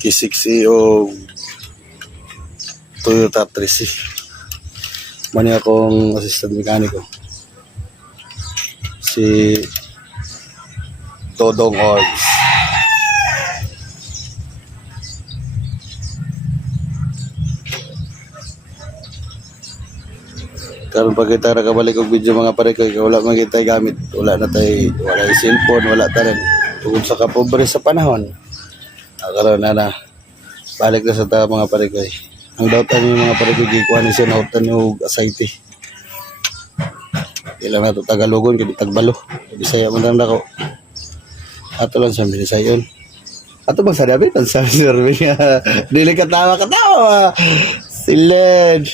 K6 o Toyota 3C. Mani akong assistant mekaniko. Si Dodong Orgs. Karon pag kita nakabalik og video mga pare ko, wala man kita gamit, wala na tay, wala yung cellphone, wala tanan tungod sa kapobre sa panahon. Karon na balik na sa ta mga pare ko. Ang dautan yung mga pare ko gikuha ni siya nautan yung asayte. Ilang na ito Tagalogon, kaya Tagbalo. Bisaya man lang ako. Ato lang sa Binisayon. Ato bang sanabi? Ang sabi niya. Dili katawa. Silid.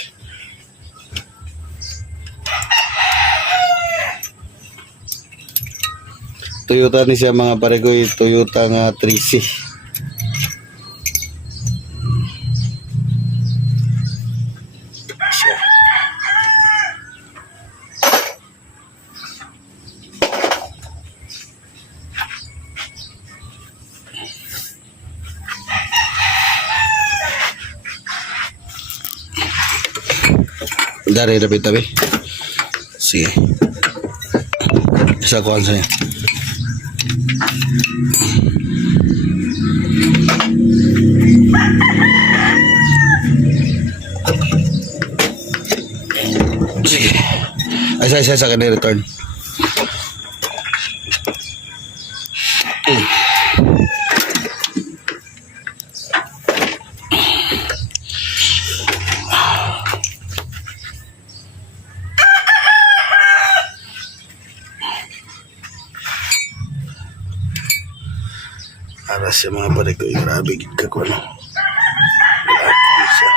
Toyota ni siya mga pare ko. Toyota nga 3C. Dari tabi. Sige. Isa ko ansaya. Sige. Isa sa kanil return. Para sa mga pare ko, grabe gid ka ko no. Grabe siya.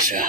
Siya.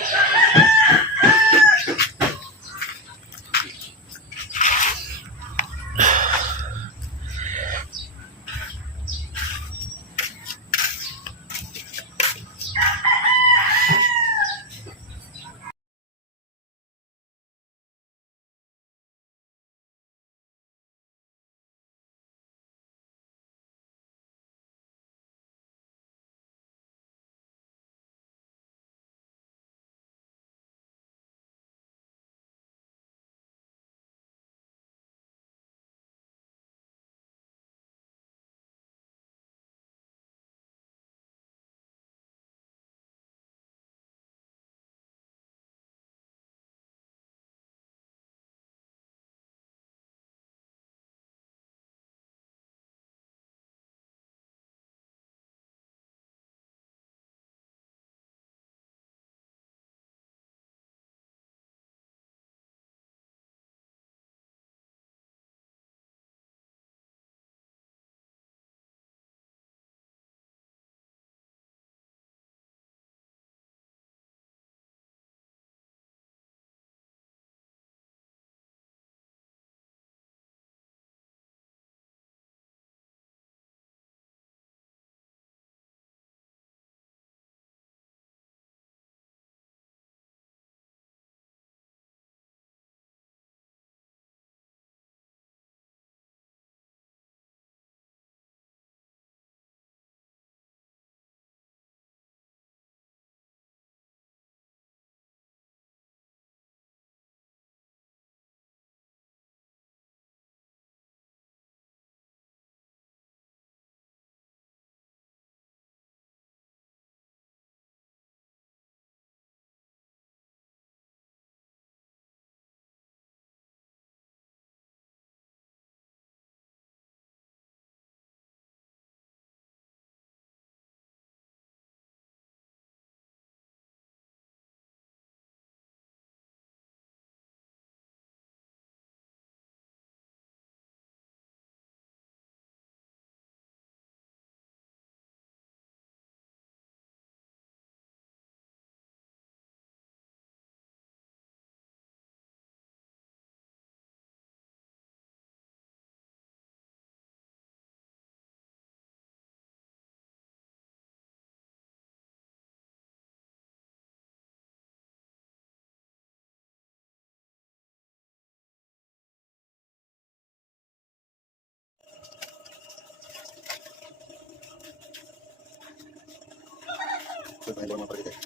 So, tayo mga pare kayo.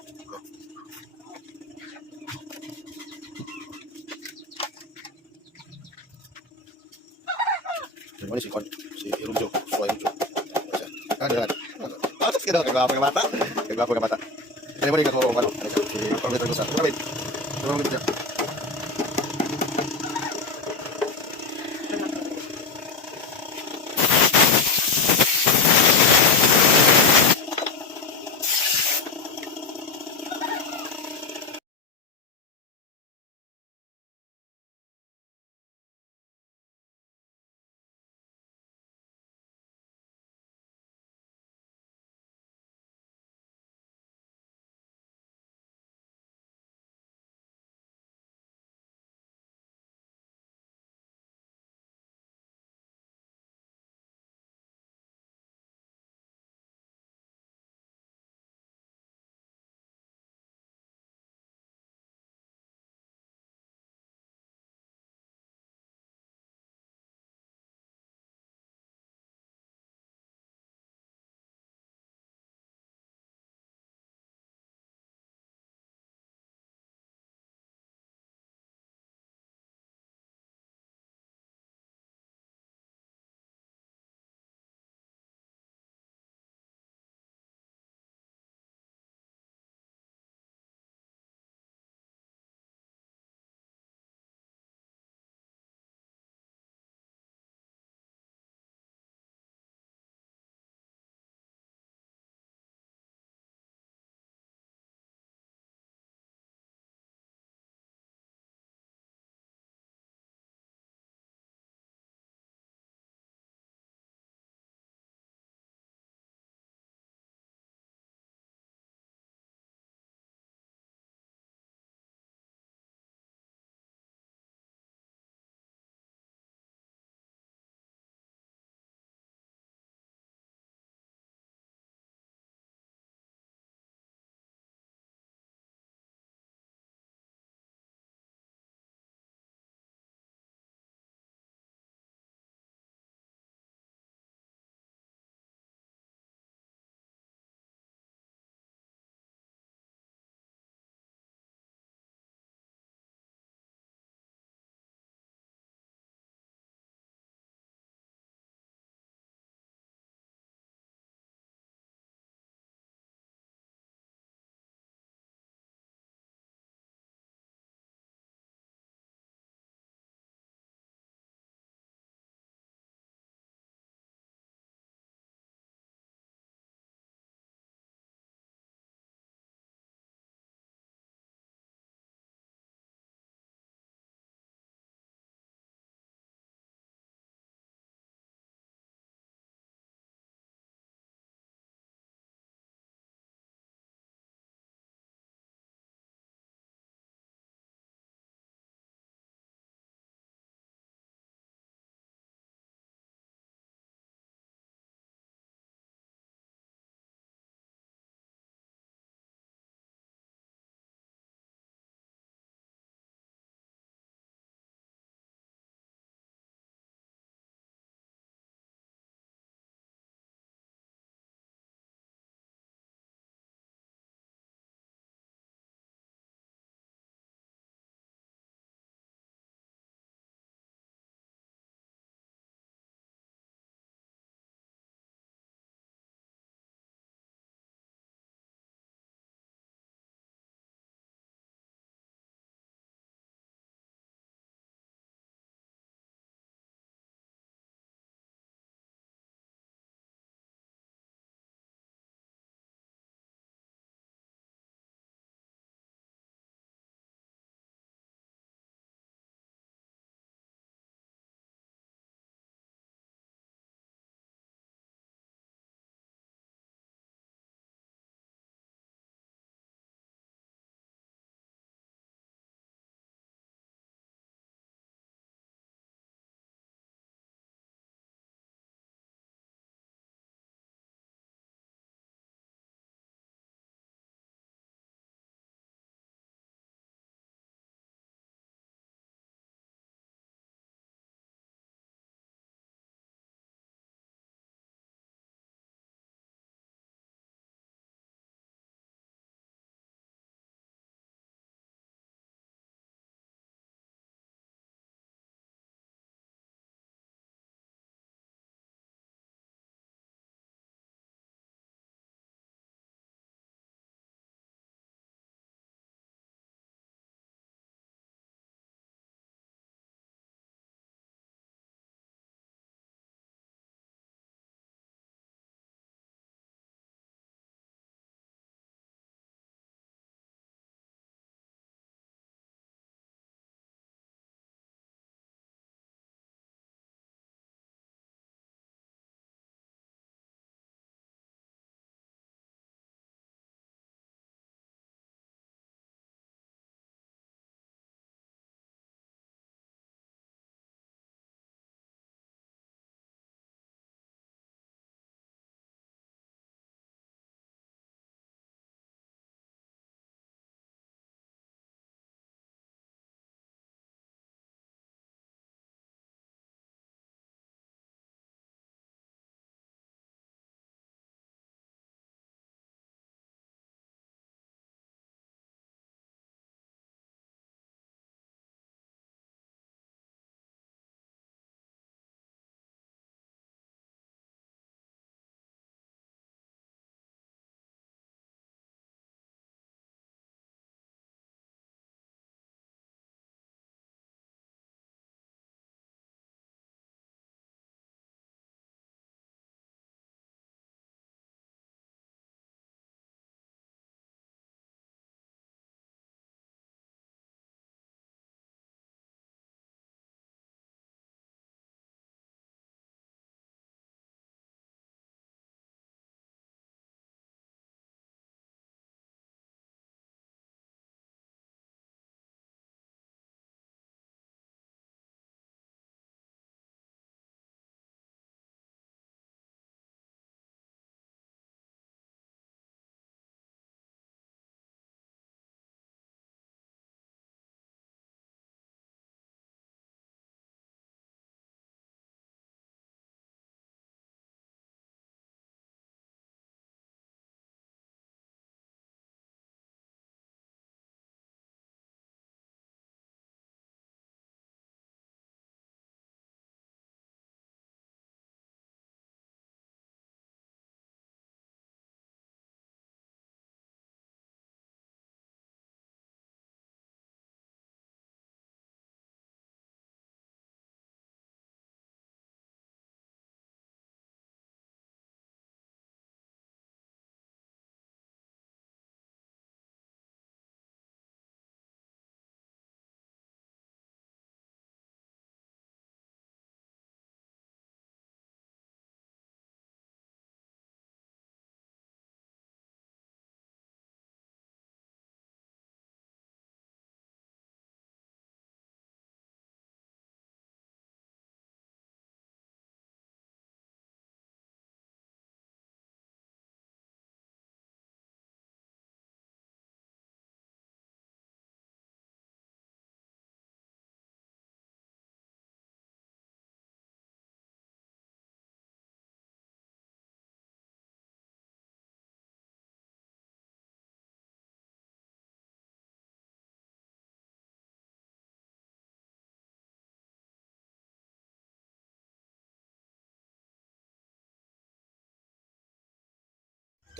Ano si Juan? Si Rumjo. Suway Rumjo. Ano yan? Ah, sige daw. Kagwapo ka bata. Kagwapo ka bata. Kaya mo rin ako, ano, si Pangletar Gusa. Kapit. Tumawag dito.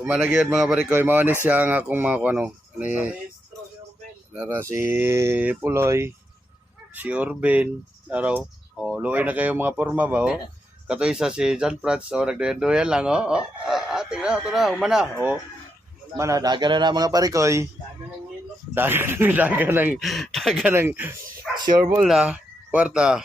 Tumanag yun mga parikoy. Mawanis siya ang akong mga ano. Ni, nara si Puloy, si Urban, araw. Oh, luoy na kayo mga porma ba, oh. Kato isa si John Prats, oh, nagduyan lang, oh. Oh, tingnan, ito na, umana, oh. Mana, daga na mga parikoy. Daga ng sure ball na, kwarta.